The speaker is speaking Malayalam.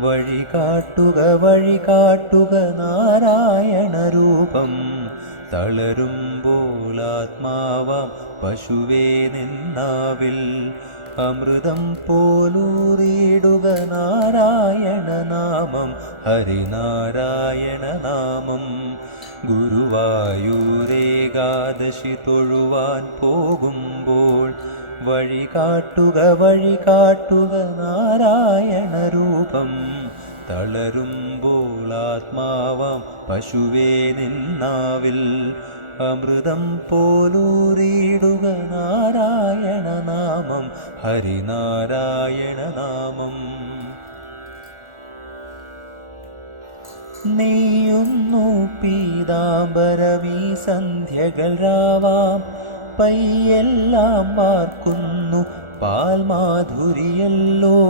വഴി കാട്ടുക നാരായണ രൂപം. തളരുമ്പോൾ ആത്മാവാം പശുവേ നിന്നാവിൽ അമൃതം പോലൂറിയിടുക നാരായണ നാമം, ഹരിനാരായണ നാമം. ഗുരുവായൂരേകാദശി തൊഴുവാൻ പോകുമ്പോൾ വഴി കാട്ടുക നാരായണ രൂപം. തളരുമ്പോൾ ആത്മാവാം പശുവേ നിന്നാവിൽ അമൃതം പോലൂറിയിടുക നാരായണ നാമം, ഹരിനാരായണ നാമം. നെയ്യുന്നു പീതാംബരമീ സന്ധ്യകൾ രാവാം, പയ്യെല്ലാം വാർക്കുന്നു പാൽമാധുരിയല്ലോ.